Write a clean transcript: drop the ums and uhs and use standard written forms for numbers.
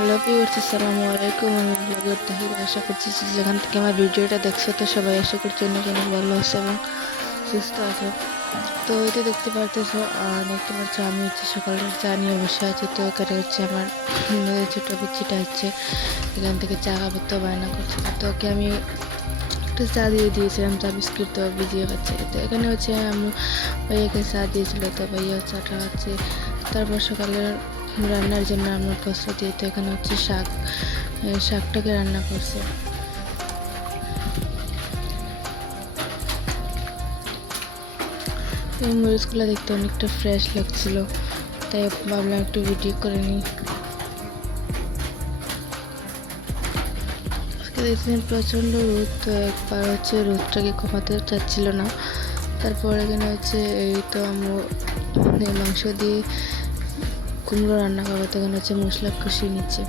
Hello viewers, আসসালামু আলাইকুম। আমি ব্লগার তাহির। আশা করছি যে যেখান থেকে আমার ভিডিওটা দেখছো তো সবাই আশা করছি অনেক অনেক ভালো আছে এবং সুস্থ আছে। তো এটা দেখতে পাচ্ছ আমি সকালের চা নিয়ে বসে আছি। তো এখানে আমার ছোটো পিচ্ছিটা এখান থেকে চা খাবে, তো বায়না করছিল। তো ওকে আমি একটু চা দিয়ে দিয়েছিলাম, চা বিস্কিট তো ভিজিয়ে খাচ্ছে। তো এখানে আমি ভাইয়াকে চা দিয়েছিল, তো ভাইয়া চাটা খাচ্ছে। তারপর সকালের রান্নার জন্য আমার প্রস্তুতি। তো এখানে শাকটাকে রান্না করছে। এই মরিচগুলো দেখতে অনেকটা ফ্রেশ লাগছিল, তাই ভাবলাম একটু ভিডিও করে নিই। আজকে দেখছিলাম প্রচণ্ড রোদ, তো একবার রোদটাকে কমাতে চাচ্ছিল না। তারপর এখানে এই তো মাংস দিয়ে কুমড়ো রান্না করবো, তখন মশলা কষিয়ে নিচ্ছে।